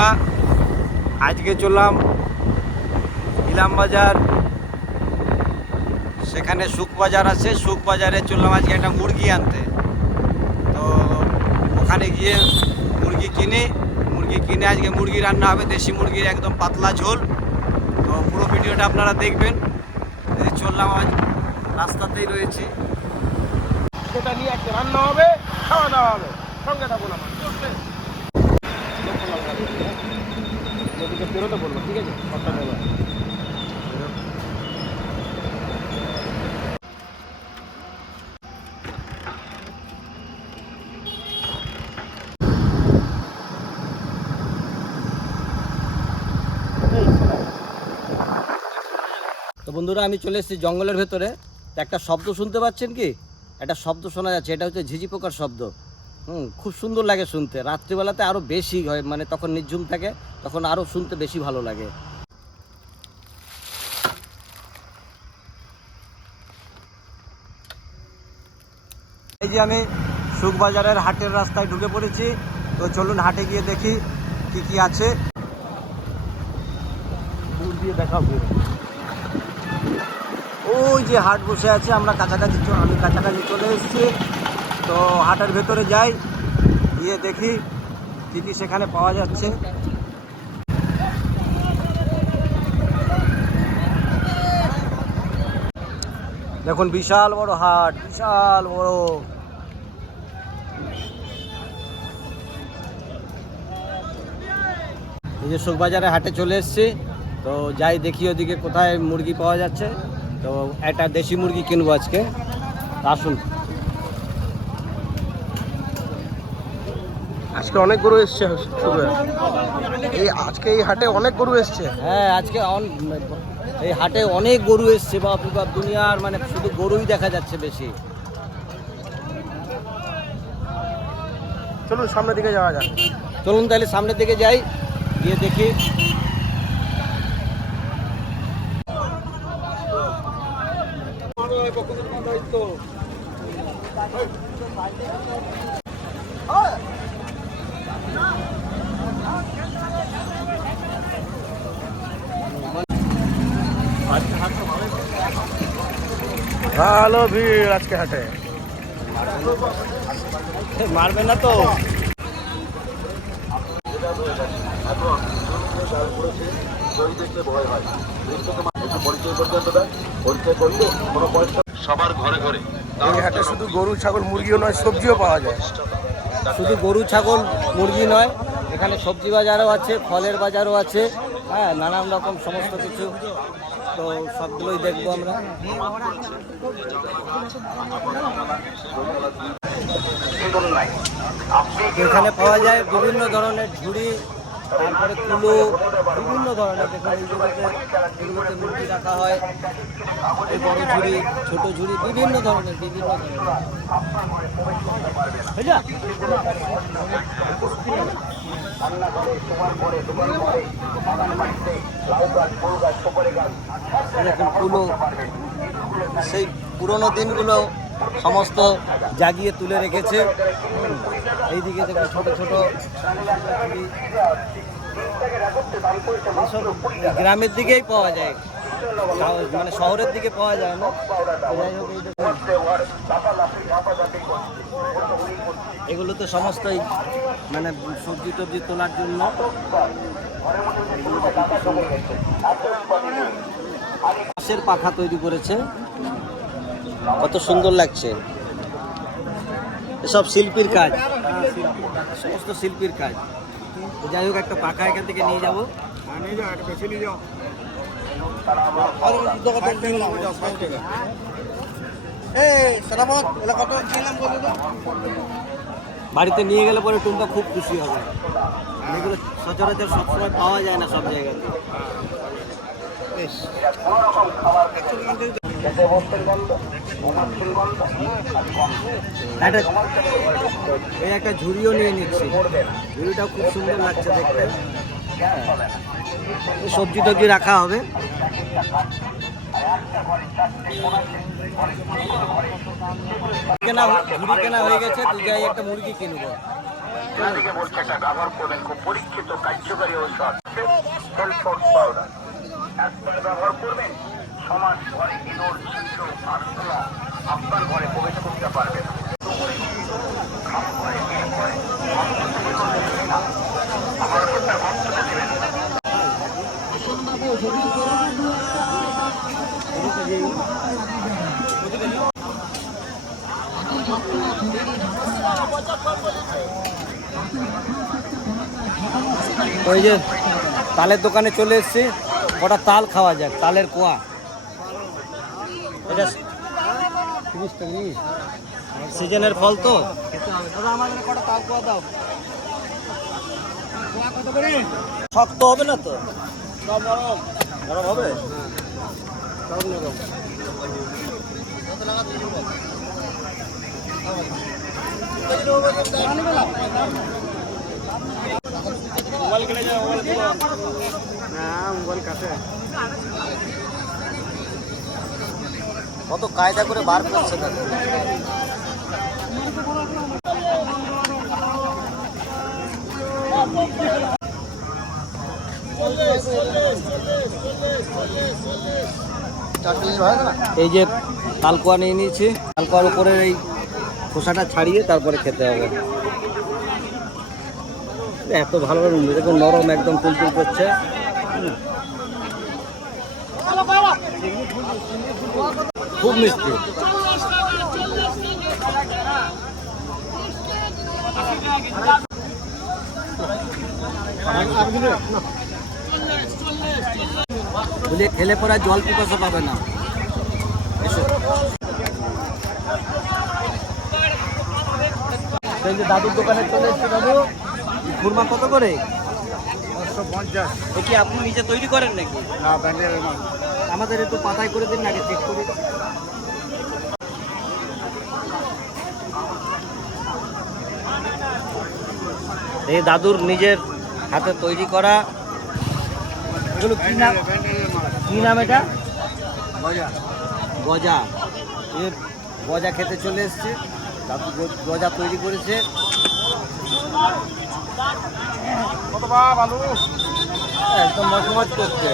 বন্ধুরা, আজকে চললাম ইলাম বাজার। সেখানে সুখ বাজার আছে, সুখ বাজারে চললাম আজকে একটা মুরগি আনতে। তো ওখানে গিয়ে মুরগি কিনে মুরগি কিনে আজকে মুরগি রান্না হবে, দেশি মুরগির একদম পাতলা ঝোল। তো পুরো ভিডিওটা আপনারা দেখবেন। চললাম আজ, রাস্তাতেই রয়েছি। সেটা নিয়ে একটা রান্না হবে, খাওয়া দাওয়া হবে। সঙ্গে থাকুন আমার। তো বন্ধুরা, আমি চলে এসেছি জঙ্গলের ভেতরে। একটা শব্দ শুনতে পাচ্ছেন কি? একটা শব্দ শোনা যাচ্ছে, এটা হচ্ছে ঝিঝি পোকার শব্দ। হুম, খুব সুন্দর লাগে শুনতে। রাত্রিবেলাতে আরও বেশি হয় মানে তখন নির্ঝুম থাকে, তখন আরও শুনতে বেশি ভালো লাগে। এই যে আমি সুখবাজারের হাটের রাস্তায় ঢুকে পড়েছি, তো চলুন হাটে গিয়ে দেখি কি কি আছে। দিয়ে দেখাবো ওই যে হাট বসে আছে, আমরা কাছাকাছি আমি কাছাকাছি চলে এসেছি, তো হাটের ভেতরে যাই। গিয়ে দেখি কী কী সেখানে পাওয়া যাচ্ছে। দেখুন, বিশাল বড় হাট, বিশাল বড়। এই যে শোকবাজারে হাটে চলে এসেছি, তো যাই দেখি ওদিকে কোথায় মুরগি পাওয়া যাচ্ছে। তো একটা দেশি মুরগি কিনবো আজকে। আসুন। আজকে অনেক গরু এসছে এই আজকে এই হাটে অনেক গরু এসছে। হ্যাঁ আজকে এই হাটে অনেক গরু এসছে বাপু বাপ দুনিয়ার মানে শুধু গরুই দেখা যাচ্ছে বেশি। চলুন সামনের দিকে যাওয়া যাক। চলুন তাহলে সামনের দিকে যাই গিয়ে দেখি। ভালো ভিড় আজকে হাটে। মারবে না তো। সবার ঘরে ঘরে। এই হাটে শুধু গরু ছাগল মুরগিও নয় সবজিও পাওয়া যায়। শুধু গরু ছাগল মুরগি নয় এখানে সবজি বাজারও আছে ফলের বাজারও আছে হ্যাঁ নানান রকম সমস্ত কিছু। তো সবগুলোই দেখব আমরা। এখানে পাওয়া যায় বিভিন্ন ধরনের ঝুড়ি তারপরে কুলো বিভিন্ন ধরনের দেখুন মুরগি রাখা হয়। এই বড় ঝুড়ি, ছোট ঝুড়ি, বিভিন্ন ধরনের বিভিন্ন ধরনের। সেই পুরনো দিনগুলো সমস্ত জাগিয়ে তুলে রেখেছে। এইদিকে দেখুন ছোট ছোট গ্রামের দিকেই পাওয়া যায়। মানে শহরের দিকে পাওয়া যায় না। যাই হোক এগুলো তো সমস্তই মানে সবজি টবজি তোলার জন্য। পাশের পাখা তৈরি করেছে। কত সুন্দর লাগছে। এসব শিল্পীর কাজ। সমস্ত শিল্পীর কাজ। যাই হোক একটা পাখা এখান থেকে নিয়ে যাব। বাড়িতে নিয়ে গেলে পরে টুম্পা খুব খুশি হবে। এগুলো সচরাচর সবসময় পাওয়া যায় না সব জায়গাতে। একটা এই একটা ঝুড়িও নিয়ে নিচ্ছি। ঝুড়িটাও খুব সুন্দর লাগছে দেখতে। সবজি টবজি রাখা হবে। কেনা হয়ে গেছে তুই যাই একটা মুরগি কিনবো। বলছে একটা ব্যবহার করবেন খুব পরীক্ষিত কার্যকরী ঔষধ। পাউডার একবার ব্যবহার করবেন? ওই যে তালের দোকানে চলে এসেছি কটা তাল খাওয়া যাক তালের কোয়া। এটা সিজনের ফল তো। শক্ত হবে না তো? গরম হবে? মোবাইল কিনে মোবাইল না মোবাইল কাছে কত কায়দা করে বার করছে দেখো এই যে তালকোয়া নিয়ে নিয়েছি তালকোয়ার উপরে এই খোসাটা ছাড়িয়ে তারপরে খেতে হবে। এত ভালো দেখুন নরম একদম তুলতুল করছে। খুব মিষ্টি বলে খেলে পরে জল পিপাসা পাবে না। যে দাদুর দোকানে চলে এসছে দাদু। খুরমা কত করে? পাঁচশো পঞ্চাশ। এ কি আপনি নিজে তৈরি করেন নাকি? না ব্যান্ডেলের মাল। আমাদের একটু পাতায় করে দিন আগে চেক করি। এই দাদুর নিজের হাতে তৈরি করা। এগুলো কি নাম? কি নাম এটা? গজা। এ গজা খেতে চলে এসছে। দাদু গজা তৈরি করেছে। একদম মজমজ করছে।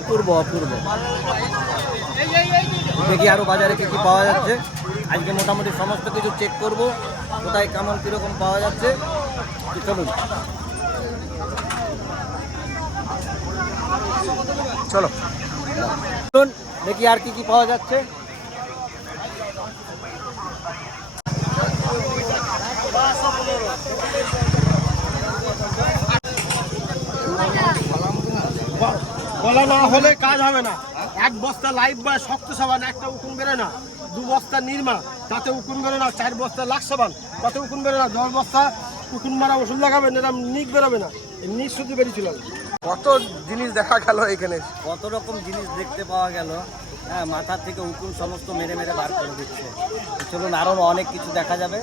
অপূর্ব অপূর্ব। দেখি আরও বাজারে কী কী পাওয়া যাচ্ছে। আজকে মোটামুটি সমস্ত কিছু চেক করব, কোথায় কেমন, কীরকম পাওয়া যাচ্ছে। চলুন। চলো। দেখি আর কি কি পাওয়া যাচ্ছে। বলা না হলে কাজ হবে না। এক বস্তা লাইফ বা শক্ত সাবান একটা উকুন বেরো না দু বস্তা নির্মা তাতে উকুন বেরো না চার বস্তা লাখ সাবান তাতে উকুন বেরো না দশ বস্তা উকুন মারা ওষুধ লাগাবেন এরকম নিক বেরোবে না। এই নিক শুধু বেরিয়েছিল। কত জিনিস দেখা গেল এখানে? কত রকম জিনিস দেখতে পাওয়া গেল। হ্যাঁ মাথা থেকে উকুন সমস্ত মেরে মেরে বার করে দিচ্ছে। চলুন আরও অনেক কিছু দেখা যাবে।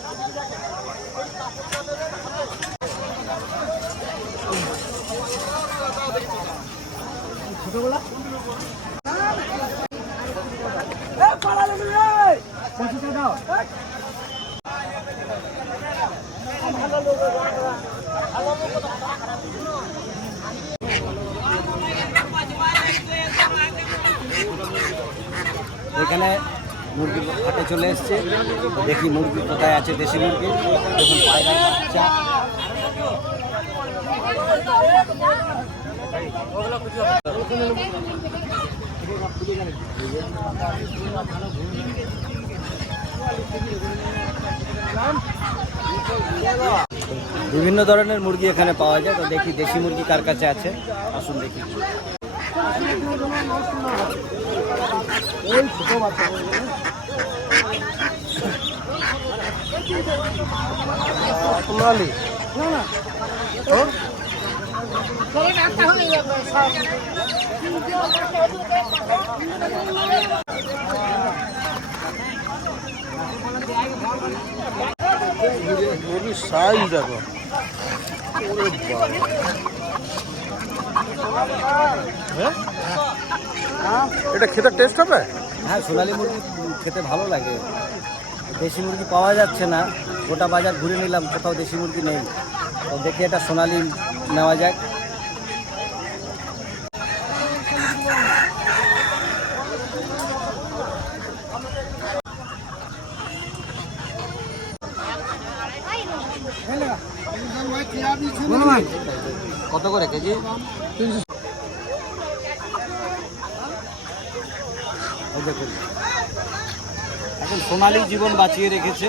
এখানে মুরগির হাটে চলে এসছে। দেখি মুরগি কোথায় আছে দেশি মুরগি। দেখুন পায়রার বাচ্চা। বিভিন্ন ধরনের মুরগি এখানে পাওয়া যায়, তো দেখি দেশি মুরগি কার কাছে আছে। আসুন দেখি। সোনালি মুরগির এটা খেতে টেস্ট হবে? হ্যাঁ সোনালি মুরগি খেতে ভালো লাগে। দেশি মুরগি পাওয়া যাচ্ছে না। গোটা বাজার ঘুরে নিলাম, কোথাও দেশি মুরগি নেই। তো দেখি এটা সোনালি নেওয়া যাক। কত করে কেজি? দেখুন। এখন সোনালি জীবন বাঁচিয়ে রেখেছে।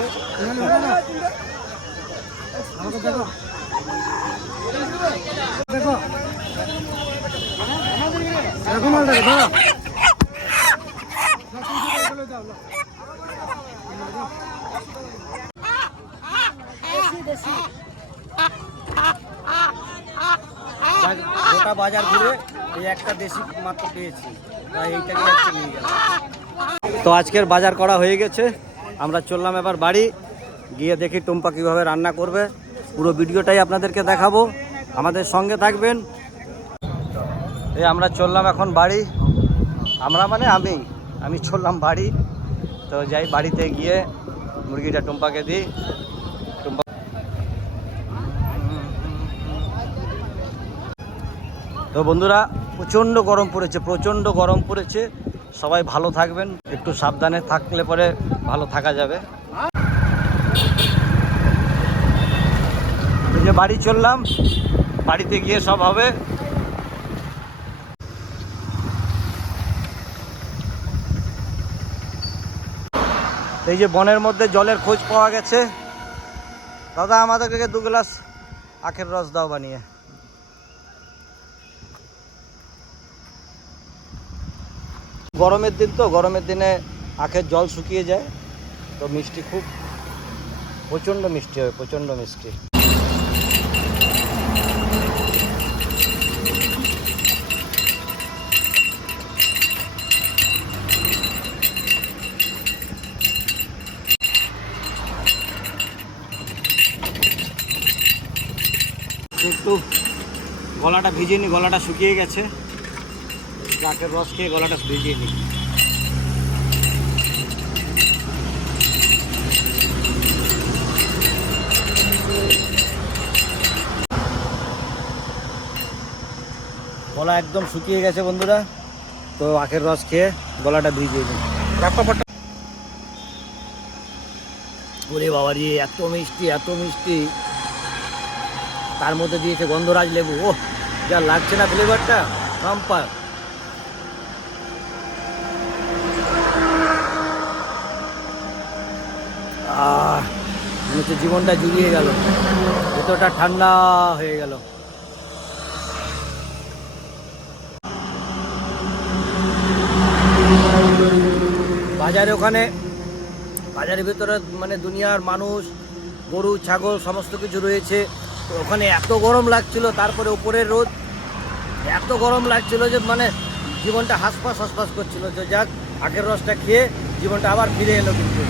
গোটা বাজার ঘুরে এই একটা দেশি মাত্র পেয়েছি। নিয়ে তো আজকের বাজার করা হয়ে গেছে। আমরা চললাম এবার বাড়ি। গিয়ে দেখি টুম্পা কীভাবে রান্না করবে। পুরো ভিডিওটাই আপনাদেরকে দেখাবো। আমাদের সঙ্গে থাকবেন। এই আমরা চললাম এখন বাড়ি। আমরা মানে আমি। আমি চললাম বাড়ি। তো যাই, বাড়িতে গিয়ে মুরগিটা টুম্পাকে দিই। তো বন্ধুরা, প্রচণ্ড গরম পড়েছে, প্রচণ্ড গরম পড়েছে। সবাই ভালো থাকবেন, একটু সাবধানে থাকলে পরে ভালো থাকা যাবে। বাড়ি চললাম, বাড়িতে গিয়ে সব হবে। এই যে বনের মধ্যে জলের খোঁজ পাওয়া গেছে। দাদা, আমাদেরকে দু গ্লাস আখের রস দাও বানিয়ে। গরমের দিন তো, গরমের দিনে আখের জল শুকিয়ে যায়। তো মিষ্টি খুব, প্রচণ্ড মিষ্টি হয়, প্রচণ্ড মিষ্টি। একটু গলাটা ভিজিয়ে নি গলাটা শুকিয়ে গেছে। আখের রস খেয়ে গলাটা ভিজিয়ে নিই গলা একদম শুকিয়ে গেছে বন্ধুরা তো আখের রস খেয়ে গলাটা ভিজিয়ে নিই ওরে বাবা রে এত মিষ্টি এত মিষ্টি। তার মধ্যে দিয়েছে গন্ধরাজ লেবু ও যা লাগছে না ফ্লেভারটা পাম্পার আহ মনে হচ্ছে জীবনটা জুড়িয়ে গেল। ভেতরটা ঠান্ডা হয়ে গেল। বাজারে ওখানে, বাজারের ভিতরে মানে দুনিয়ার মানুষ, গরু, ছাগল সমস্ত কিছু রয়েছে। তো ওখানে এত গরম লাগছিল, তারপরে উপরের রোদ, এত গরম লাগছিল যে মানে জীবনটা হাসপাস হাসপাস করছিল। যে যাক, আগের রসটা খেয়ে জীবনটা আবার ফিরে এলো কিন্তু।